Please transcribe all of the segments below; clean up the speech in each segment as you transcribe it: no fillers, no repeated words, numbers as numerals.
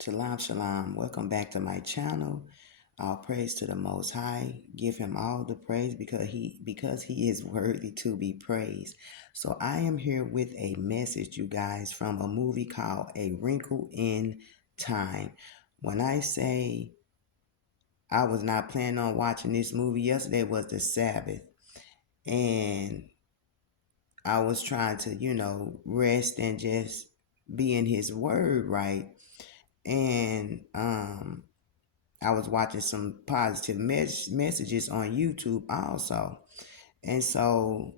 Shalom, shalom. Welcome back to my channel. All praise to the Most High. Give him all the praise because he is worthy to be praised. So I am here with a message, you guys, from a movie called A Wrinkle in Time. When I say I was not planning on watching this movie, yesterday was the Sabbath, and I was trying to, rest and just be in his word, right? And I was watching some positive messages on YouTube also. And so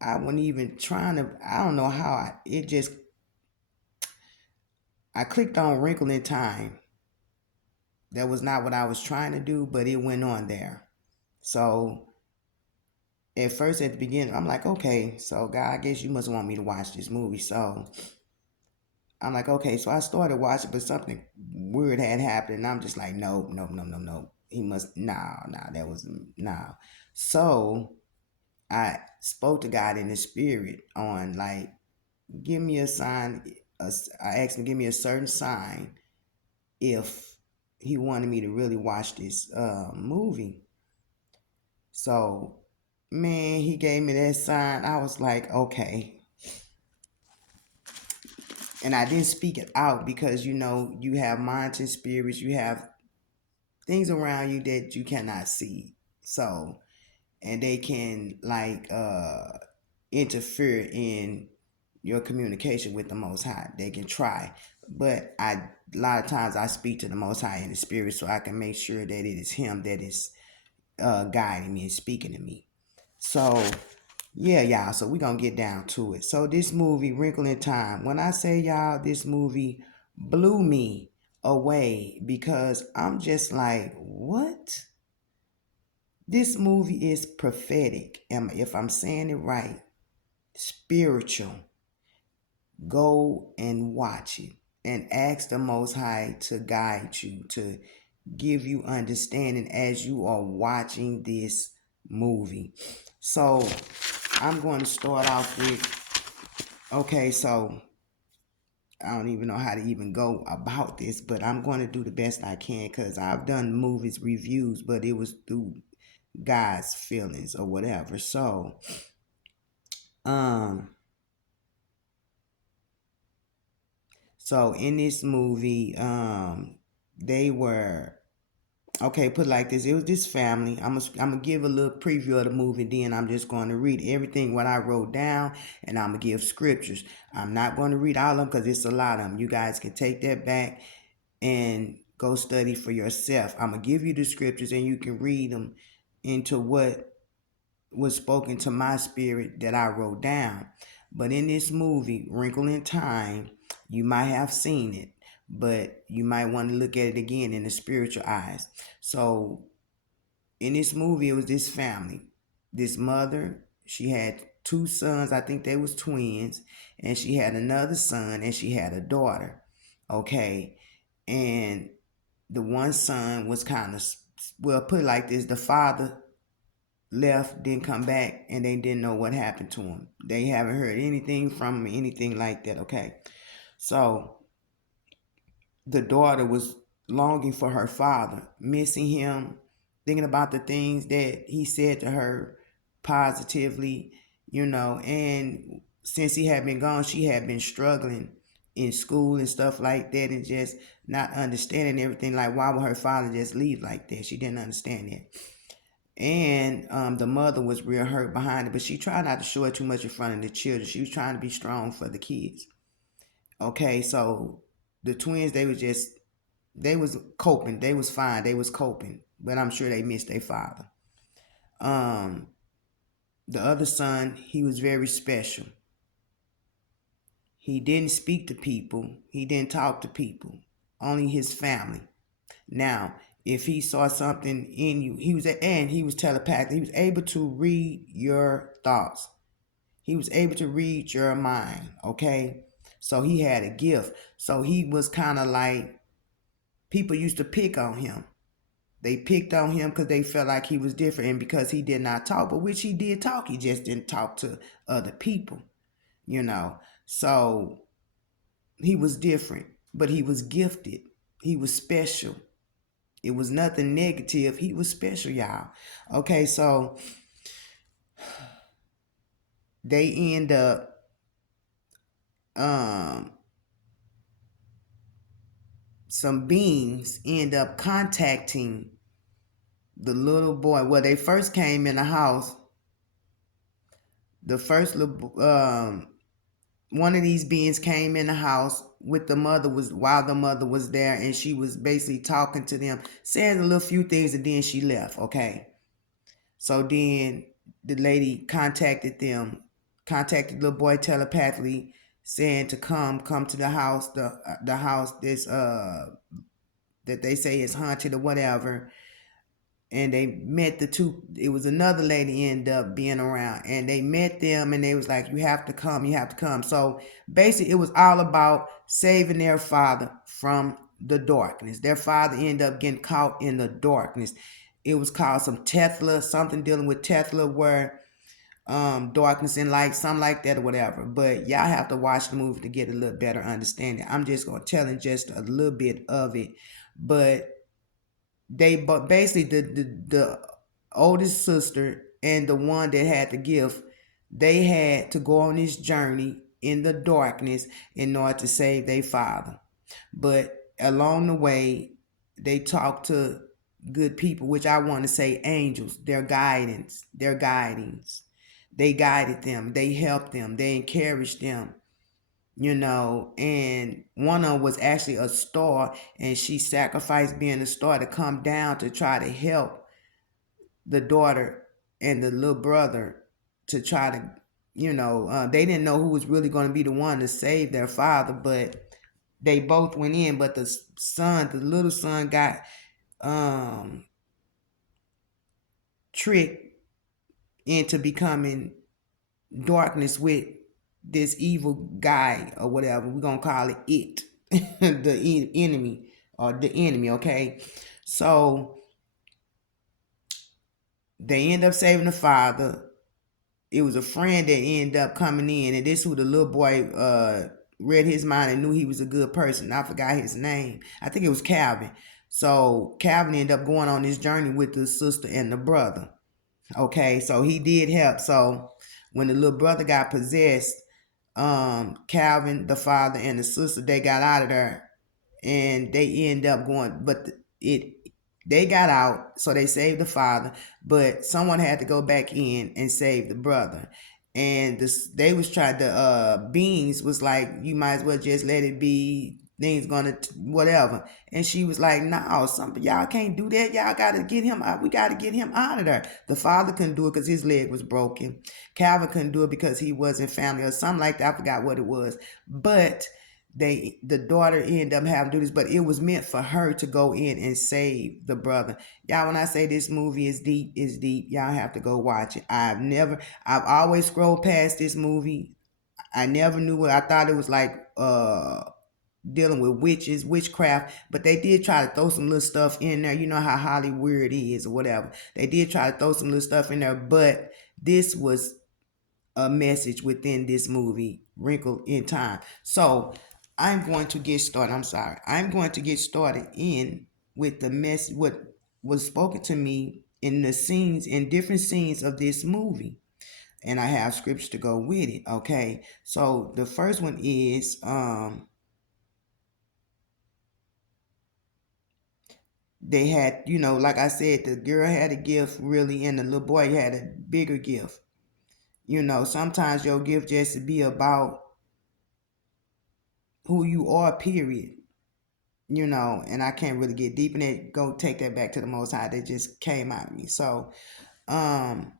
I wasn't even trying to, I don't know how I clicked on Wrinkle in Time. That was not what I was trying to do, but it went on there. So at first, at the beginning, I'm like, okay, so God, I guess you must want me to watch this movie. So I'm like, okay, so I started watching, but something weird had happened. And I'm just like, nope, nope, nope, nope, nope. He must, that was, nah. So I spoke to God in the spirit on like, give me a sign. I asked him, give me a certain sign if he wanted me to really watch this movie. So, man, he gave me that sign. I was like, okay. And I didn't speak it out because, you have minds and spirits, you have things around you that you cannot see. So, and they can like interfere in your communication with the Most High. They can try, but a lot of times I speak to the Most High in the spirit, so I can make sure that it is Him that is guiding me and speaking to me. So yeah, y'all. So we're gonna get down to it. So this movie, Wrinkle in Time. When I say y'all, this movie blew me away because I'm just like, what? This movie is prophetic. If I'm saying it right, spiritual. Go and watch it and ask the Most High to guide you, to give you understanding as you are watching this movie. So I'm going to start off with, okay, so I don't even know how to even go about this, but I'm going to do the best I can because I've done movies reviews, but it was through God's feelings or whatever. Um, so in this movie, they were okay. Put it like this: it was this family. I'm gonna give a little preview of the movie. Then I'm just going to read everything what I wrote down, and I'm gonna give scriptures. I'm not going to read all of them because it's a lot of them. You guys can take that back and go study for yourself. I'm gonna give you the scriptures, and you can read them into what was spoken to my spirit that I wrote down. But in this movie, Wrinkle in Time, you might have seen it, but you might want to look at it again in the spiritual eyes. So in this movie, it was this family. This mother, she had two sons, I think they was twins, and she had another son and she had a daughter. Okay. And the one son was kind of, well, put it like this, the father left, didn't come back, and they didn't know what happened to him. They haven't heard anything from him, anything like that. Okay. So the daughter was longing for her father, missing him, thinking about the things that he said to her positively, and since he had been gone, she had been struggling in school and stuff like that and just not understanding everything. Like, why would her father just leave like that? She didn't understand that. And the mother was real hurt behind it, but she tried not to show it too much in front of the children. She was trying to be strong for the kids. Okay, so the twins, they was coping. They was fine. They was coping, but I'm sure they missed their father. Um, the other son, he was very special. He didn't speak to people. He didn't talk to people. Only his family. Now, if he saw something in you, he was telepathic. He was able to read your thoughts. He was able to read your mind. Okay, so he had a gift. So he was kind of like, people used to pick on him. They picked on him because they felt like he was different and because he did not talk, but which he did talk. He just didn't talk to other people, you know. So he was different. but he was gifted. He was special. It was nothing negative. He was special, y'all. Okay, so they end up um some beings end up contacting the little boy. Well, they first came in the house. The first little one of these beings came in the house with the mother was while the mother was there, and she was basically talking to them, saying a little few things, and then she left. Okay, so then the lady contacted the little boy telepathically, saying to come to the house, the house this that they say is haunted or whatever. And they met the two. It was another lady ended up being around, and they met them, and they was like, you have to come, you have to come. So basically it was all about saving their father from the darkness. Their father ended up getting caught in the darkness. It was called some Tesla, something dealing with Tesla, where darkness and light, something like that or whatever. But y'all have to watch the movie to get a little better understanding. I'm just gonna tell you just a little bit of it. But but basically the oldest sister and the one that had the gift, they had to go on this journey in the darkness in order to save their father. But along the way, they talked to good people, which I want to say angels, their guidings. They guided them, they helped them, they encouraged them, and one of them was actually a star, and she sacrificed being a star to come down to try to help the daughter and the little brother to try to, they didn't know who was really going to be the one to save their father, but they both went in. But the little son got um tricked into becoming darkness with this evil guy or whatever. We're gonna call it the enemy, or the enemy. Okay, so they end up saving the father. It was a friend that ended up coming in, and this who the little boy read his mind and knew he was a good person. I forgot his name. I think it was Calvin. So Calvin ended up going on this journey with the sister and the brother. Okay, so he did help. So when the little brother got possessed, Calvin, the father, and the sister, they got out of there, and they end up going. But it they got out, so they saved the father. But someone had to go back in and save the brother. And they was trying to beings was like, you might as well just let it be. Things gonna whatever. And she was like, no, y'all can't do that. Y'all gotta get him out. We gotta get him out of there. The father couldn't do it because his leg was broken. Calvin couldn't do it because he wasn't family or something like that. I forgot what it was. But the daughter ended up having to do this, but it was meant for her to go in and save the brother. Y'all, when I say this movie is deep, it's deep. Y'all have to go watch it. I've always scrolled past this movie. I never knew what I thought. It was like dealing with witches, witchcraft, but they did try to throw some little stuff in there. You know how Hollywood is or whatever. They did try to throw some little stuff in there, but this was a message within this movie, Wrinkle in Time. So I'm going to get started. I'm going to get started in with the mess what was spoken to me in the scenes, in different scenes of this movie. And I have scripture to go with it. Okay. So the first one is they had, like I said, the girl had a gift really, and the little boy had a bigger gift. Sometimes your gift just to be about who you are, period. And I can't really get deep in it. Go take that back to the Most High. That just came out of me. So, um,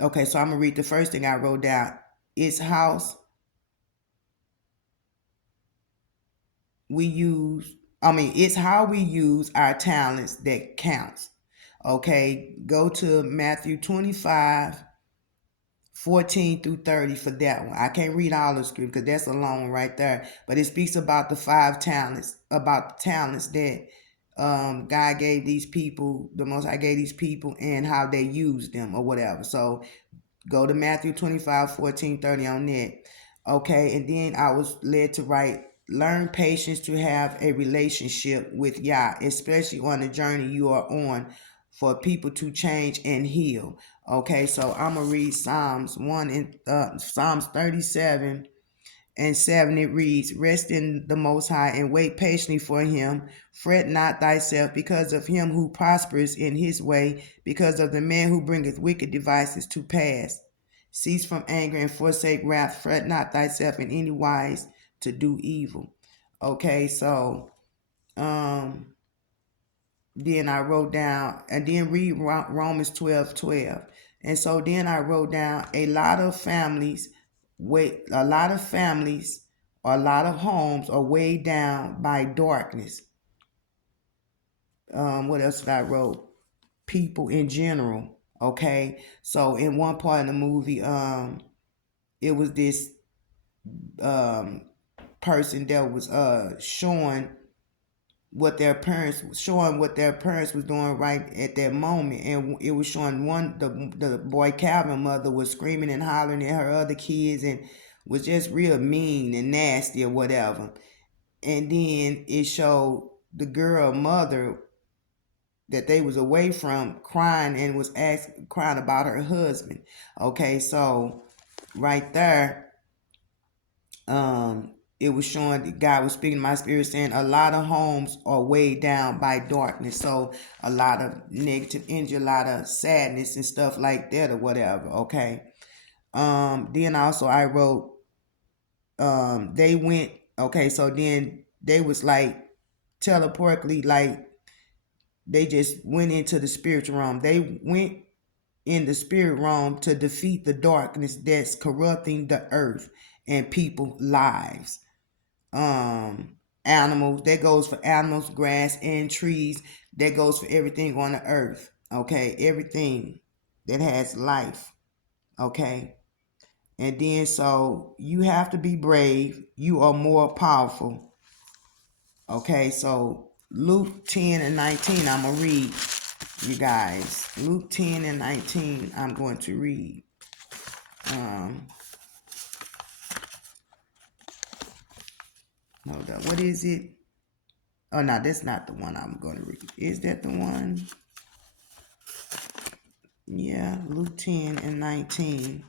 okay, so I'm gonna read the first thing I wrote down. It's house we use. It's how we use our talents that counts. Okay, go to Matthew 25:14 through 30 for that one. I can't read all the script because that's a long one right there. But it speaks about the 5 talents, about the talents that God gave these people, the Most High gave these people, and how they used them or whatever. So go to Matthew 25:14-30 on that. Okay, and then I was led to write learn patience to have a relationship with Yah, especially on the journey you are on for people to change and heal. Okay, so I'm gonna read Psalms 1 and Psalms 37 and 7. It reads, rest in the Most High and wait patiently for him. Fret not thyself because of him who prospers in his way, because of the man who bringeth wicked devices to pass. Cease from anger and forsake wrath. Fret not thyself in any wise to do evil. Okay, so then I wrote down, and then read Romans 12:12. And so then I wrote down a lot of families, a lot of families, or a lot of homes are weighed down by darkness. What else did I wrote? People in general. Okay, so in one part of the movie, it was this person that was showing what their parents was doing right at that moment, and it was showing the boy Calvin mother was screaming and hollering at her other kids and was just real mean and nasty or whatever. And then it showed the girl mother that they was away from crying and was crying about her husband. Okay, so right there, it was showing that God was speaking to my spirit saying a lot of homes are weighed down by darkness. So a lot of negative energy, a lot of sadness and stuff like that or whatever. Okay. Then also I wrote, they went, okay, so then they was like teleportically, like they just went into the spiritual realm. They went in the spirit realm to defeat the darkness that's corrupting the earth and people's lives. Animals, that goes for animals, grass, and trees. That goes for everything on the earth. Okay, everything that has life. Okay, and then so you have to be brave. You are more powerful. Okay, so Luke 10 and 19, I'm gonna read, you guys. Luke 10 and 19, I'm going to read. Hold up, what is it? Oh, no, that's not the one I'm going to read. Is that the one? Yeah, Luke 10 and 19.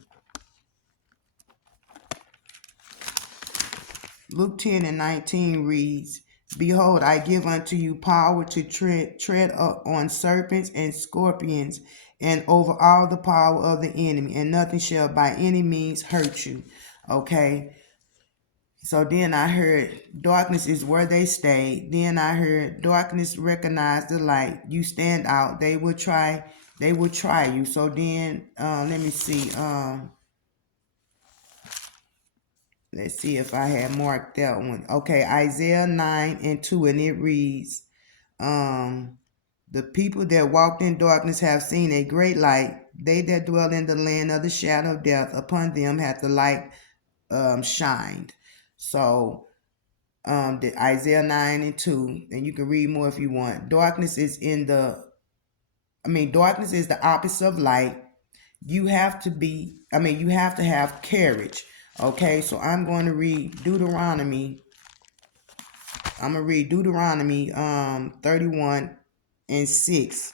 Luke 10 and 19 reads, behold, I give unto you power to tread on serpents and scorpions and over all the power of the enemy, and nothing shall by any means hurt you. Okay. So then I heard darkness is where they stay. Then I heard darkness recognize the light. You stand out. They will try you. So then let me see. Let's see if I had marked that one. Okay, Isaiah 9 and 2, and it reads, the people that walked in darkness have seen a great light. They that dwell in the land of the shadow of death, upon them hath the light shined. So the Isaiah 9 and 2, and you can read more if you want. Darkness is darkness is the opposite of light. You have to have courage. Okay, so I'm going to read Deuteronomy. I'm going to read Deuteronomy 31 and 6.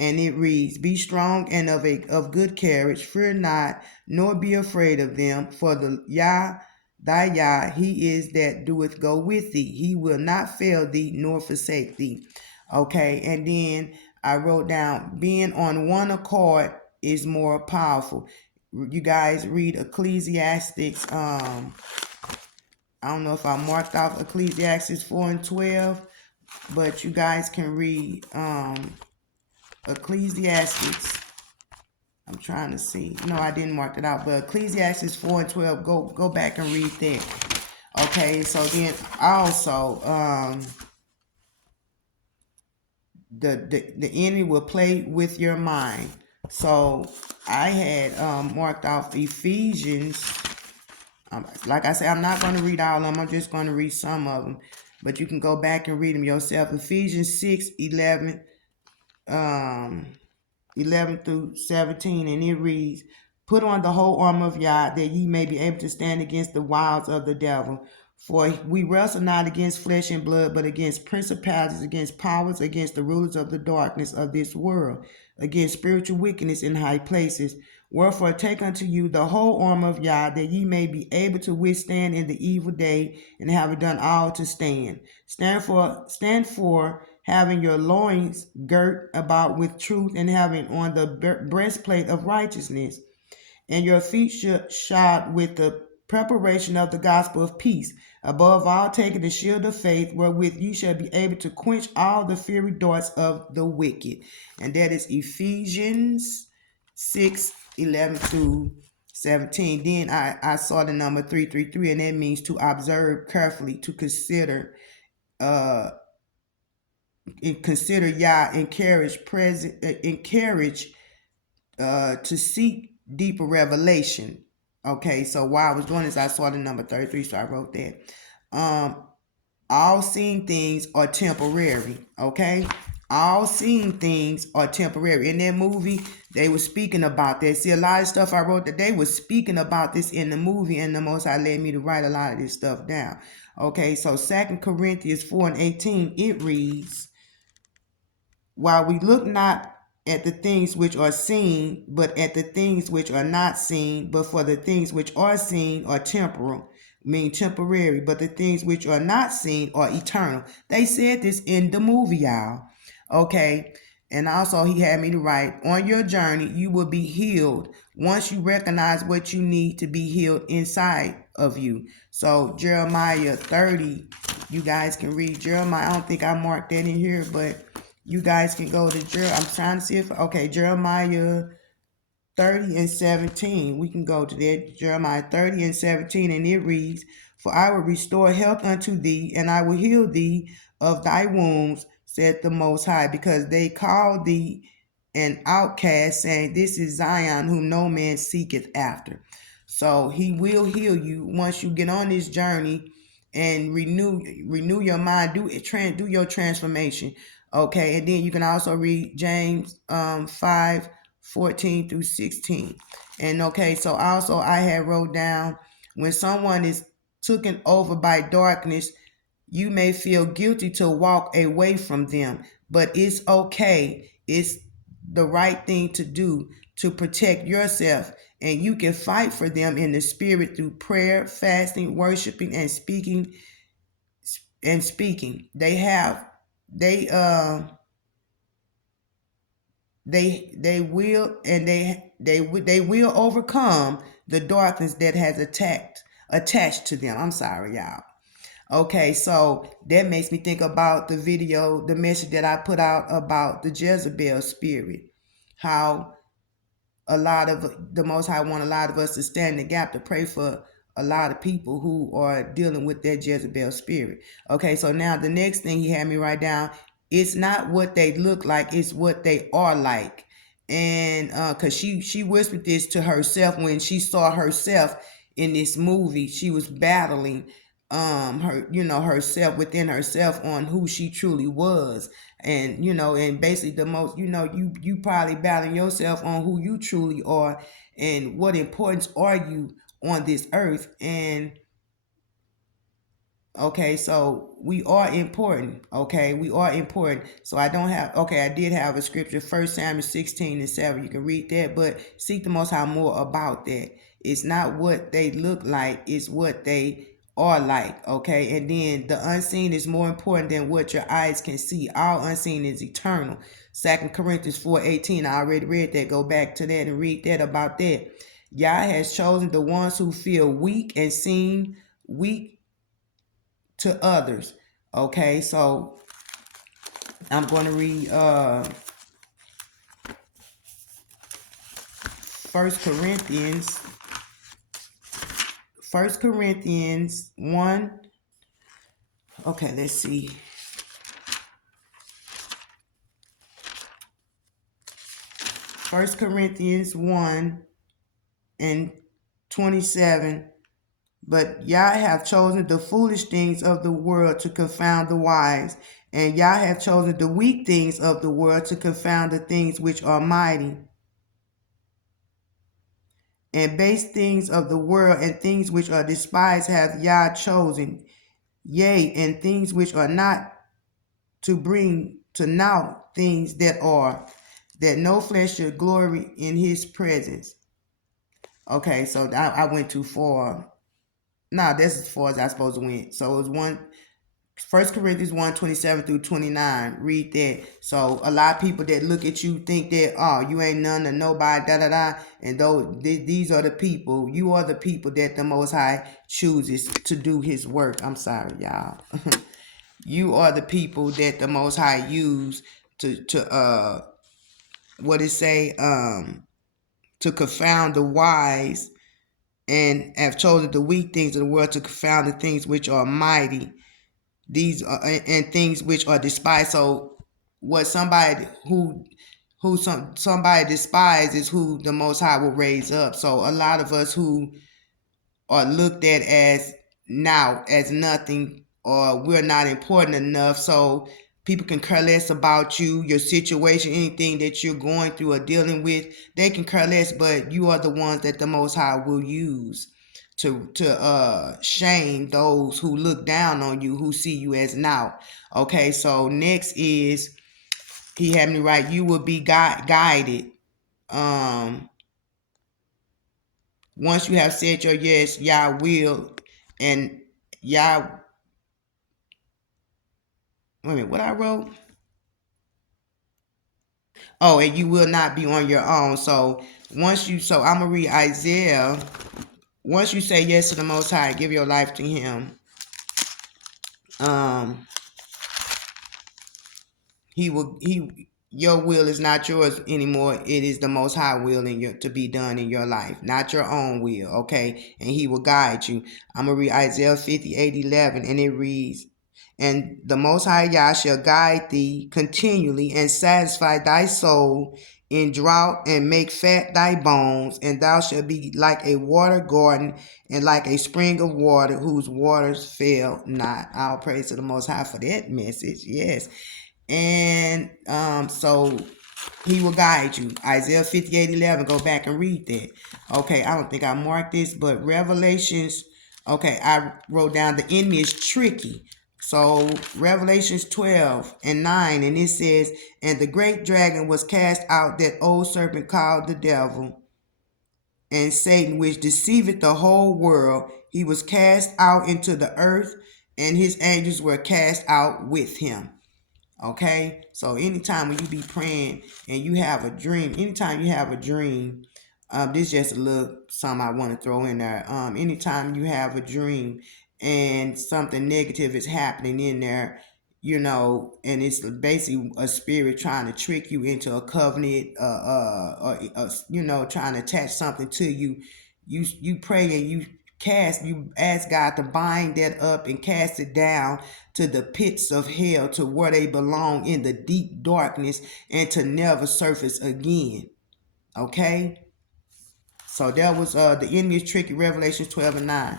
And it reads, be strong and of good courage, fear not, nor be afraid of them, for the Yah, thy Yah, he is that doeth go with thee. He will not fail thee, nor forsake thee. Okay, and then I wrote down, being on one accord is more powerful. You guys read Ecclesiastics, I don't know if I marked off Ecclesiastes 4 and 12, but you guys can read Ecclesiastes. I'm trying to see. No, I didn't mark it out, but Ecclesiastes 4 and 12, go back and read that. Okay, so then also the enemy will play with your mind. So I had marked off Ephesians. Like I said, I'm not going to read all of them. I'm just going to read some of them. But you can go back and read them yourself. Ephesians 6, 11 through 17, and it reads, put on the whole armor of Yah, that ye may be able to stand against the wiles of the devil. For we wrestle not against flesh and blood, but against principalities, against powers, against the rulers of the darkness of this world, against spiritual wickedness in high places. Wherefore take unto you the whole armor of Yah, that ye may be able to withstand in the evil day, and having done all to stand. Stand for having your loins girt about with truth, and having on the breastplate of righteousness, and your feet shod with the preparation of the gospel of peace. Above all, taking the shield of faith, wherewith you shall be able to quench all the fiery darts of the wicked. And that is Ephesians 6:11-17. Then I saw the number 333, and that means to observe carefully, to consider, Yah, encourage to seek deeper revelation. Okay, so while I was doing this, I saw the number 33, so I wrote that. All seen things are temporary. Okay, all seen things are temporary. In that movie, they were speaking about that. See, a lot of stuff I wrote that they were speaking about this in the movie, and the Most High led me to write a lot of this stuff down. Okay, so 2 Corinthians 4:18, it reads, while we look not at the things which are seen, but at the things which are not seen, but for the things which are seen are temporal, mean temporary, but the things which are not seen are eternal. They said this in the movie, y'all. Okay. And also he had me to write, on your journey, you will be healed once you recognize what you need to be healed inside of you. So Jeremiah 30, you guys can read Jeremiah. I don't think I marked that in here, but you guys can go to I'm trying to see if, okay, Jeremiah 30:17. We can go to that. Jeremiah 30:17, and it reads, for I will restore health unto thee, and I will heal thee of thy wounds, said the Most High, because they called thee an outcast, saying, this is Zion, whom no man seeketh after. So he will heal you once you get on this journey and renew your mind, do your transformation. Okay, and then you can also read James 5:14-16. And okay, so also I had wrote down, when someone is taken over by darkness, you may feel guilty to walk away from them, but it's okay. It's the right thing to do to protect yourself, and you can fight for them in the spirit through prayer, fasting, worshiping, and speaking. They will, and they will overcome the darkness that has attached to them. I'm sorry, y'all. Okay, so that makes me think about the message that I put out about the Jezebel spirit. How a lot of the Most High want a lot of us to stand in the gap to pray for a lot of people who are dealing with that Jezebel spirit. Okay, so now the next thing he had me write down, it's not what they look like, it's what they are like. And because she whispered this to herself when she saw herself in this movie. She was battling herself within herself on who she truly was. And and basically the most, you probably battling yourself on who you truly are and what importance are you on this earth. And okay, so we are important. Okay, we are important. So I did have a scripture, 1 Samuel 16:7. You can read that, but seek the Most High more about that. It's not what they look like, it's what they are like. Okay, and then the unseen is more important than what your eyes can see. All unseen is eternal. 2 Corinthians 4:18. I already read that. Go back to that and read that about that. Yah has chosen the ones who feel weak and seem weak to others. Okay, so I'm going to read First Corinthians 1. Okay, let's see. First Corinthians 1:27. But Yah hath chosen the foolish things of the world to confound the wise, and Yah hath chosen the weak things of the world to confound the things which are mighty, and base things of the world and things which are despised hath Yah chosen, yea, and things which are not, to bring to naught things that are, that no flesh should glory in his presence. Okay, so I went too far. No, that's as far as I supposed to went. So it was 1 Corinthians 1:27 through 29. Read that. So a lot of people that look at you think that, oh, you ain't none of nobody, da da da. And though these are the people, you are the people that the Most High chooses to do his work. I'm sorry, y'all. You are the people that the Most High use to what it say, to confound the wise, and have chosen the weak things of the world to confound the things which are mighty, these are, and things which are despised. So what somebody somebody despised is who the Most High will raise up. So a lot of us who are looked at as now as nothing, or we're not important enough, so people can care less about you, your situation, anything that you're going through or dealing with. They can care less, but you are the ones that the Most High will use to shame those who look down on you, who see you as now. Okay, so next is, he had me right, you will be guided. Once you have said your yes, Yah will, and Yah, wait a minute, what I wrote? Oh, and you will not be on your own. So so I'm gonna read Isaiah. Once you say yes to the Most High, give your life to him, um, your will is not yours anymore. It is the Most High will to be done in your life, not your own will. Okay, and he will guide you. I'm gonna read Isaiah 58:11, and it reads, and the Most High Yah shall guide thee continually, and satisfy thy soul in drought, and make fat thy bones, and thou shalt be like a water garden, and like a spring of water whose waters fail not. I'll praise to the Most High for that message. Yes. And so he will guide you. Isaiah 58:11. Go back and read that. Okay, I don't think I marked this, but Revelations. Okay, I wrote down the enemy is tricky. So Revelations 12:9, and it says, and the great dragon was cast out, that old serpent called the devil and Satan, which deceiveth the whole world. He was cast out into the earth, and his angels were cast out with him. Okay, so anytime when you be praying and you have a dream, anytime you have a dream, this is just a little something I want to throw in there. Anytime you have a dream and something negative is happening in there, and it's basically a spirit trying to trick you into a covenant, or trying to attach something to you. You pray and you ask God to bind that up and cast it down to the pits of hell, to where they belong, in the deep darkness, and to never surface again. Okay, so that was the enemy is tricky, Revelations 12:9.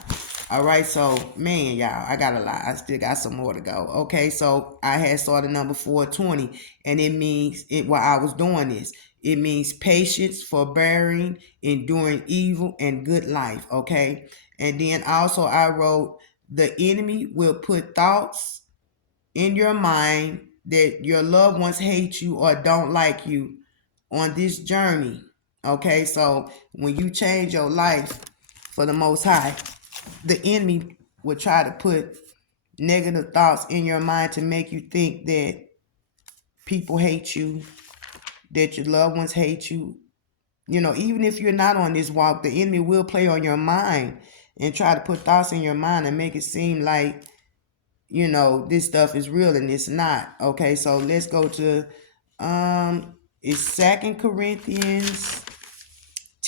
All right, so man, y'all, I got a lot. I still got some more to go. Okay, so I had started number 420, and it means while I was doing this, it means patience, forbearing, enduring evil, and good life. Okay, and then also I wrote, the enemy will put thoughts in your mind that your loved ones hate you or don't like you on this journey. Okay, so when you change your life for the Most High, the enemy will try to put negative thoughts in your mind to make you think that people hate you, that your loved ones hate you. Even if you're not on this walk, the enemy will play on your mind and try to put thoughts in your mind and make it seem like this stuff is real, and it's not. Okay, so let's go to it's 2 Corinthians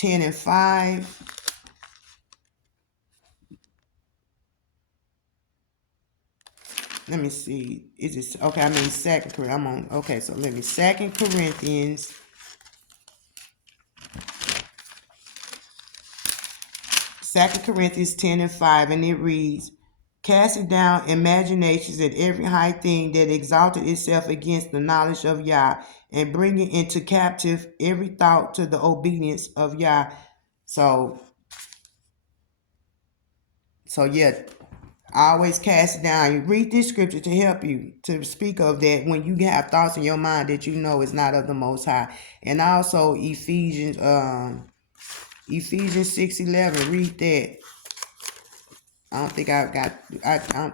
10:5. Let me see. Is it okay? I mean, Second Corinthians. I'm on. Okay, so let me. 2 Corinthians. 2 Corinthians 10:5, and it reads, casting down imaginations and every high thing that exalted itself against the knowledge of Yah, and bringing into captive every thought to the obedience of Yah. So yeah, Always cast it down. You read this scripture to help you to speak of that when you have thoughts in your mind that you know is not of the Most High. And also Ephesians 6:11. Read that. I don't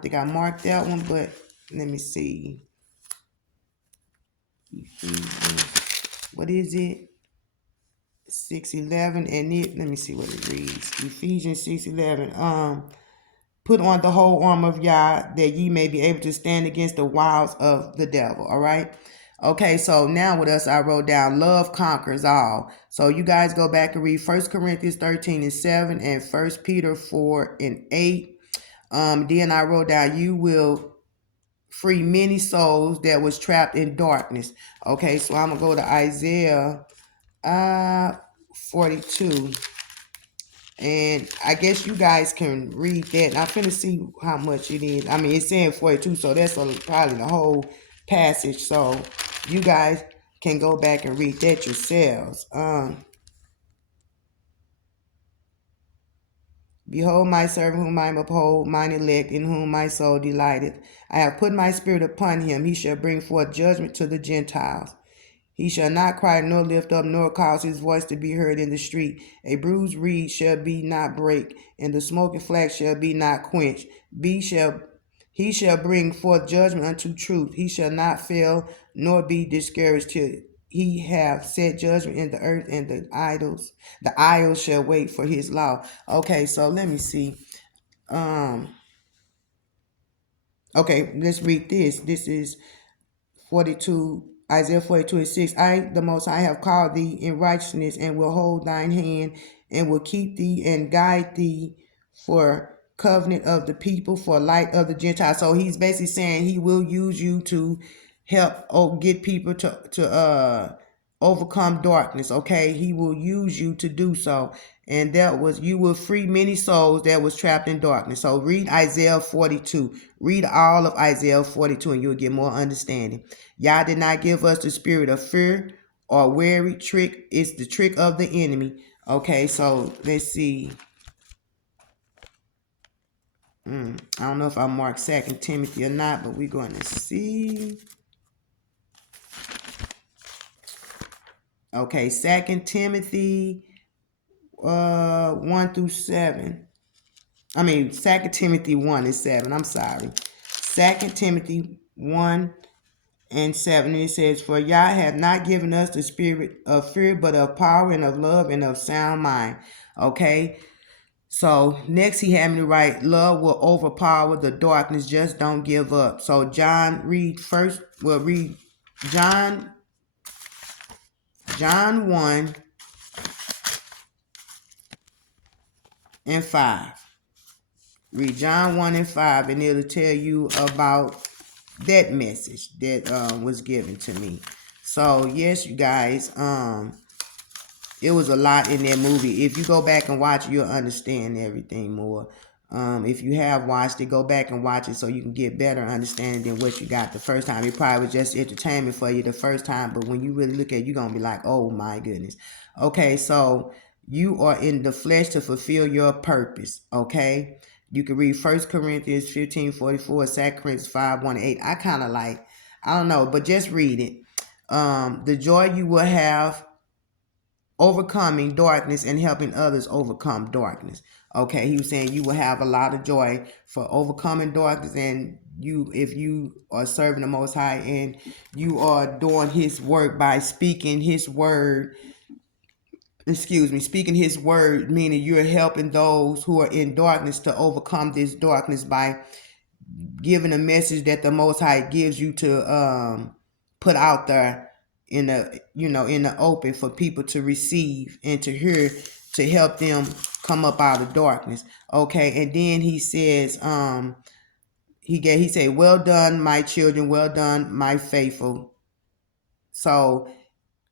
think I marked that one, but let me see. Ephesians, what is it? 6:11, and let me see what it reads. Ephesians 6:11. Put on the whole armor of Yah, that ye may be able to stand against the wiles of the devil. All right. Okay, so now with us, I wrote down love conquers all. So you guys go back and read 1 Corinthians 13:7 and 1 Peter 4:8. Then I wrote down you will free many souls that was trapped in darkness. Okay, so I'm gonna go to Isaiah 42. And I guess you guys can read that. And I'm finna see how much it is. I mean, it's saying 42, so that's probably the whole passage. So you guys can go back and read that yourselves. Behold my servant whom I uphold, mine elect, in whom my soul delighteth. I have put my spirit upon him. He shall bring forth judgment to the Gentiles. He shall not cry nor lift up nor cause his voice to be heard in the street. A bruised reed shall be not break, and the smoking flax shall be not quenched. He shall bring forth judgment unto truth. He shall not fail nor be discouraged till he have set judgment in the earth, and the isles shall wait for his law. Okay, so let me see. Okay, let's read this. This is 42, Isaiah 42:6. I, the Most High, have called thee in righteousness, and will hold thine hand, and will keep thee and guide thee for covenant of the people, for light of the Gentiles. So he's basically saying he will use you to help get people to overcome darkness. Okay, he will use you to do so. And that was, you will free many souls that was trapped in darkness. So read Isaiah 42. Read all of Isaiah 42 and you'll get more understanding. Yah did not give us the spirit of fear or weary trick. It's the trick of the enemy. Okay, so let's see. I don't know if I marked 2 Timothy or not, but we're going to see. Okay, 2 Timothy 1 through 7. I mean, 2 Timothy 1 and 7. I'm sorry. 2 Timothy 1 and 7. And it says, for Yah hath not given us the spirit of fear, but of power and of love and of sound mind. Okay. So next he had me to write, love will overpower the darkness. Just don't give up. So John, read first. We'll read John 1 and 5. Read John 1 and 5, and it'll tell you about that message that was given to me. So yes, you guys, it was a lot in that movie. If you go back and watch, you'll understand everything more. If you have watched it, go back and watch it so you can get better understanding than what you got the first time. It probably was just entertainment for you the first time, but when you really look at it, you're going to be like, oh my goodness. Okay, so you are in the flesh to fulfill your purpose, okay? You can read 1 Corinthians 15:44, 2 Corinthians 5:1-8. I kind of like, I don't know, but just read it. The joy you will have overcoming darkness and helping others overcome darkness. Okay, he was saying you will have a lot of joy for overcoming darkness, and you, if you are serving the Most High and you are doing his work by speaking his word, speaking his word, meaning you're helping those who are in darkness to overcome this darkness by giving a message that the Most High gives you to put out there in the, in the open for people to receive and to hear, to help them come up out of darkness. Okay, and then he says, he said, well done, my children, well done, my faithful. So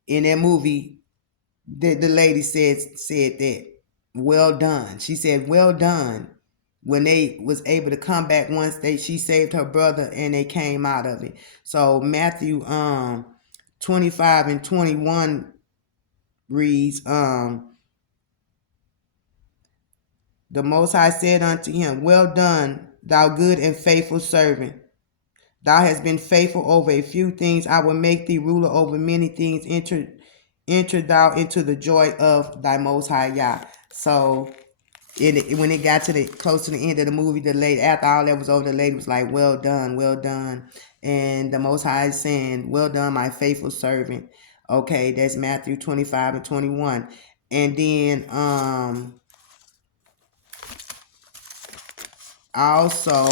in that movie, the lady said that, well done. She said, well done, when they was able to come back once she saved her brother and they came out of it. So Matthew 25:21 reads, the Most High said unto him, well done, thou good and faithful servant. Thou hast been faithful over a few things. I will make thee ruler over many things. Enter thou into the joy of thy Most High Yah. So when it got to the close to the end of the movie, the lady, after all that was over, the lady was like, well done, well done. And the Most High is saying, well done, my faithful servant. Okay, that's Matthew 25 and 21. And then also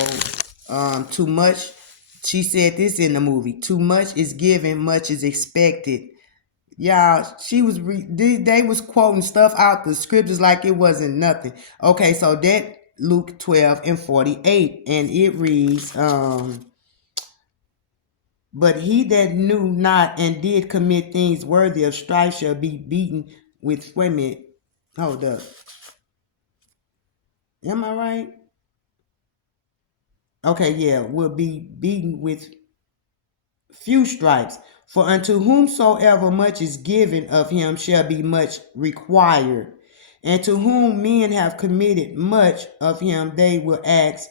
too much, she said this in the movie, too much is given, much is expected. Y'all, they was quoting stuff out the scriptures like it wasn't nothing. Okay, so that Luke 12 and 48, and it reads, but he that knew not and did commit things worthy of strife shall be beaten with, wait a minute, hold up, am I right? Okay, yeah, will be beaten with few stripes. For unto whomsoever much is given of him shall be much required. And to whom men have committed much of him, they will ask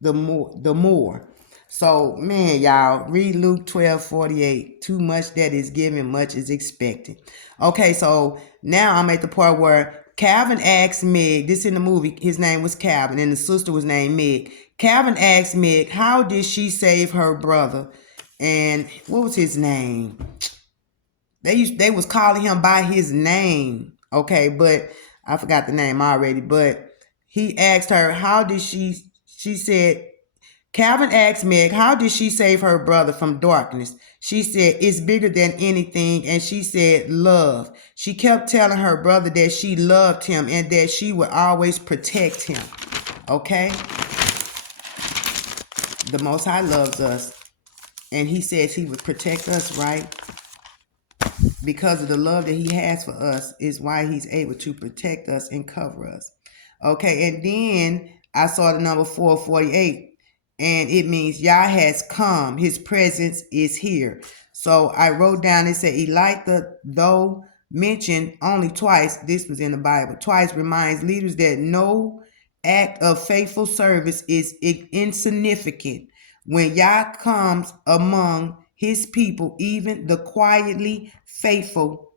the more. So, man, y'all, read Luke 12:48. Too much that is given, much is expected. Okay, so now I'm at the part where Calvin asked Meg, this in the movie, his name was Calvin, and the sister was named Meg. Calvin asked Meg, how did she save her brother? And what was his name? They was calling him by his name. Okay, but I forgot the name already. But he asked her, how did she said, Calvin asked Meg, how did she save her brother from darkness? She said, it's bigger than anything. And she said, love. She kept telling her brother that she loved him and that she would always protect him. Okay? The Most High loves us. And he says he would protect us, right? Because of the love that he has for us is why he's able to protect us and cover us. Okay, and then I saw the number 448, and it means Yah has come. His presence is here. So I wrote down, it said, Elitha, though mentioned only twice, this was in the Bible, twice reminds leaders that no act of faithful service is insignificant. When Yah comes among his people, even the quietly faithful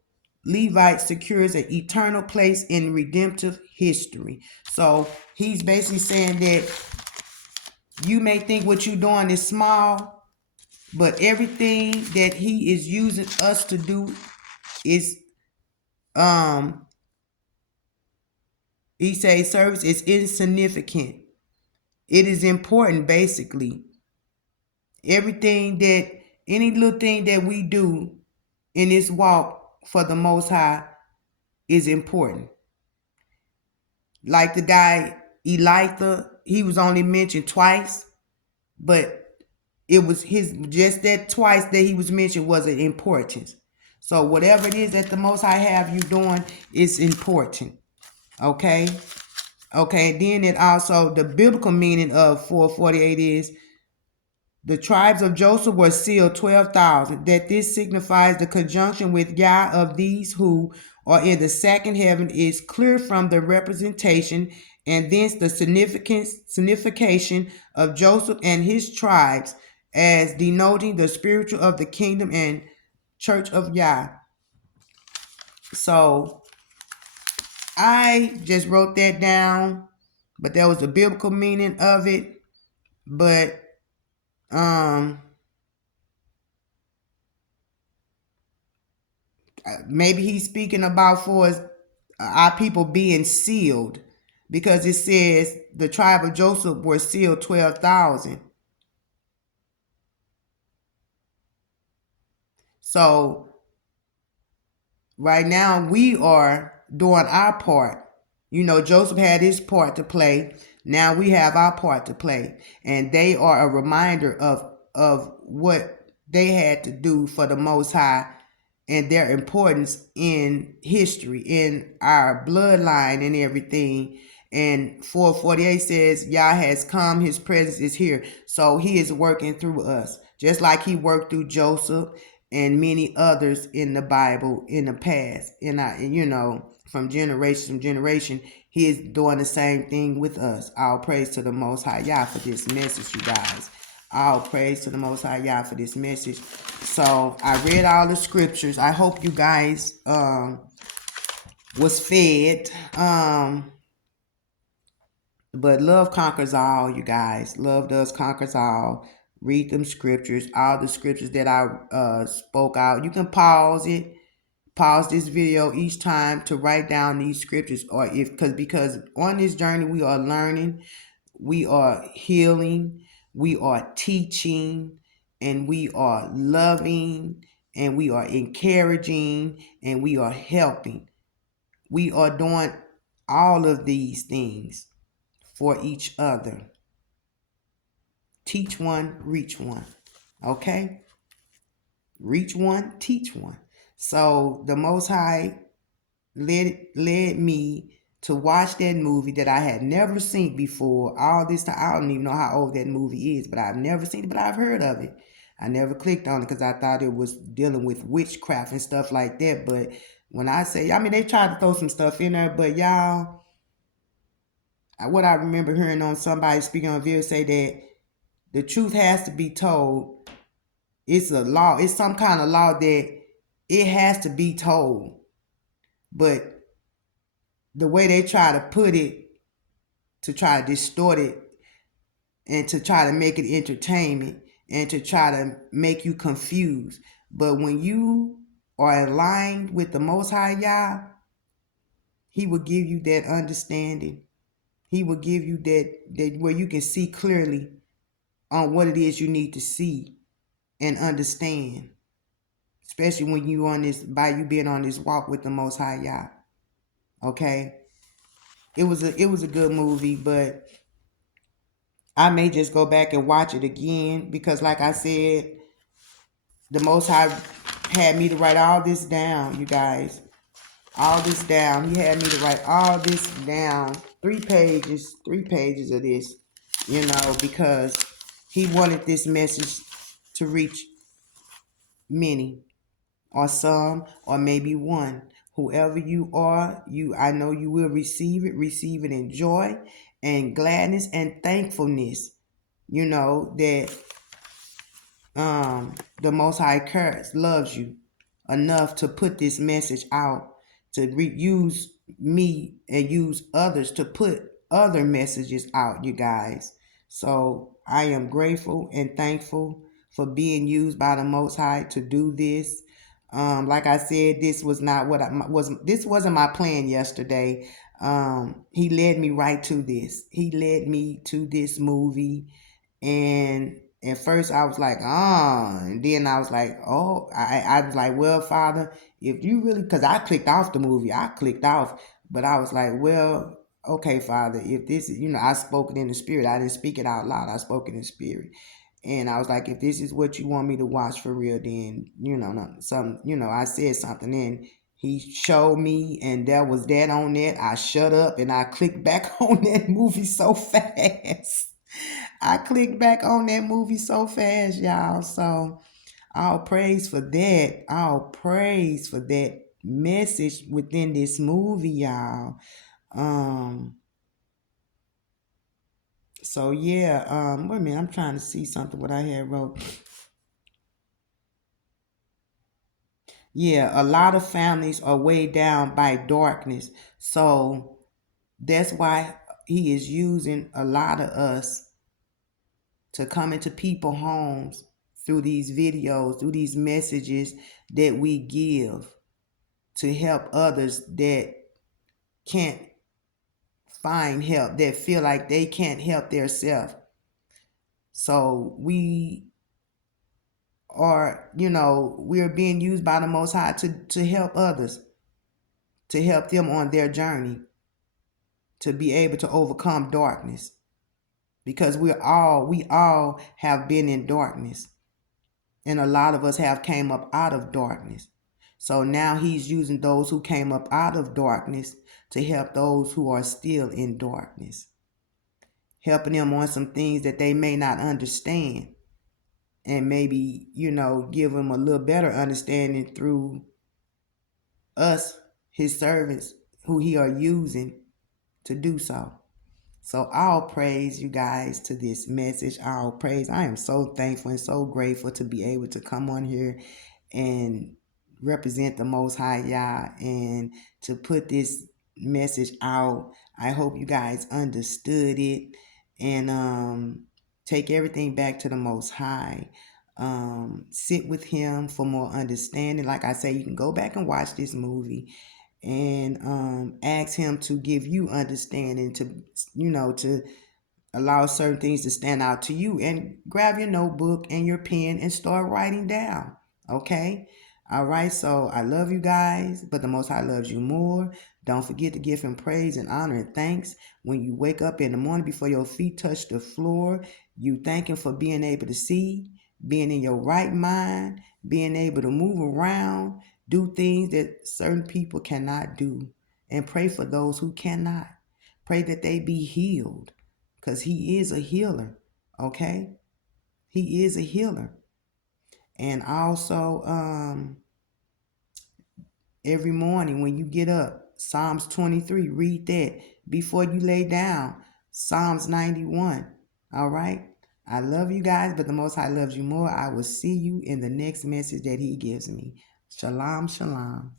Levite secures an eternal place in redemptive history. So he's basically saying that you may think what you're doing is small, but everything that he is using us to do is he says service is insignificant. It is important, basically. Everything that, any little thing that we do in this walk for the Most High is important. Like the guy Elitha, he was only mentioned twice, but it was his, just that twice that he was mentioned was an importance. So whatever it is that the Most High have you doing is important. Okay? Okay, then it also, the biblical meaning of 448 is, the tribes of Joseph were sealed 12,000. That this signifies the conjunction with Yah of these who are in the second heaven is clear from the representation and thence the signification of Joseph and his tribes as denoting the spiritual of the kingdom and church of Yah. So I just wrote that down, but that was the biblical meaning of it. But maybe he's speaking about for our people being sealed, because it says the tribe of Joseph were sealed 12,000. So right now we are doing our part. You know, Joseph had his part to play. Now we have our part to play. And they are a reminder of what they had to do for the Most High and their importance in history, in our bloodline and everything. And 448 says, Yah has come, his presence is here. So he is working through us, just like he worked through Joseph and many others in the Bible in the past. And from generation to generation, He is doing the same thing with us. All praise to the Most High Yah for this message, you guys. All praise to the Most High Yah for this message. So I read all the scriptures. I hope you guys was fed. But love conquers all, you guys. Love does conquers all. Read them scriptures. All the scriptures that I spoke out. You can pause it. Pause this video each time to write down these scriptures, or because on this journey we are learning, we are healing, we are teaching, and we are loving, and we are encouraging, and we are helping. We are doing all of these things for each other. Teach one, reach one. Okay? Reach one, teach one. So the Most High led me to watch that movie that I had never seen before. All this time, I don't even know how old that movie is, but I've never seen it, but I've heard of it. I never clicked on it because I thought it was dealing with witchcraft and stuff like that. But when I say, I mean, they tried to throw some stuff in there, but y'all, what I remember hearing on somebody speaking on video say that the truth has to be told. It's a law. It's some kind of law that it has to be told. But the way they try to put it, to try to distort it, and to try to make it entertainment, and to try to make you confused. But when you are aligned with the Most High Yah, He will give you that understanding. He will give you that where you can see clearly on what it is you need to see and understand. Especially when you on this, by you being on this walk with the Most High Yah. Okay? It was a good movie, but I may just go back and watch it again because like I said, the Most High had me to write all this down, you guys. All this down. He had me to write all this down. 3 pages of this, because he wanted this message to reach many, or some, or maybe one. Whoever you are, I know you will receive it in joy and gladness and thankfulness. That the Most High cares, loves you enough to put this message out, to use me and use others to put other messages out, you guys. So I am grateful and thankful for being used by the Most High to do this. Like I said, this was not what this wasn't my plan yesterday. He led me right to this. He led me to this movie. And at first I was like, and then I was like, oh, I was like, well, Father, if you really, because I clicked off the movie, but I was like, well, okay, Father, if this is, I spoke it in the spirit. I didn't speak it out loud. I spoke it in the spirit. And I was like, if this is what you want me to watch for real, then, I said something, and he showed me, and there was that on that. I shut up and I clicked back on that movie so fast. I clicked back on that movie so fast, y'all. So all praise for that. All praise for that message within this movie, y'all. So yeah, wait a minute, I'm trying to see something what I had wrote. Yeah, a lot of families are weighed down by darkness. So that's why he is using a lot of us to come into people's homes through these videos, through these messages that we give to help others that can't find help, that feel like they can't help themselves. So we are, we are being used by the Most High to help others, to help them on their journey, to be able to overcome darkness. Because we all have been in darkness. And a lot of us have came up out of darkness. So now he's using those who came up out of darkness to help those who are still in darkness. Helping them on some things that they may not understand. And maybe, give them a little better understanding through us, his servants, who he are using to do so. So all praise, you guys, to this message. All praise. I am so thankful and so grateful to be able to come on here and represent the Most High Yah and to put this message out. I hope you guys understood it and take everything back to the Most High. Sit with Him for more understanding. Like I say, you can go back and watch this movie and ask Him to give you understanding, to allow certain things to stand out to you, and grab your notebook and your pen and start writing down. Okay? All right. So I love you guys, but the Most High loves you more. Don't forget to give Him praise and honor and thanks when you wake up in the morning before your feet touch the floor. You thank Him for being able to see, being in your right mind, being able to move around, do things that certain people cannot do, and pray for those who cannot. Pray that they be healed, because He is a healer. Okay? He is a healer. And also, every morning when you get up, Psalms 23, read that. Before you lay down, Psalms 91. All right? I love you guys, but the Most High loves you more. I will see you in the next message that He gives me. Shalom, shalom.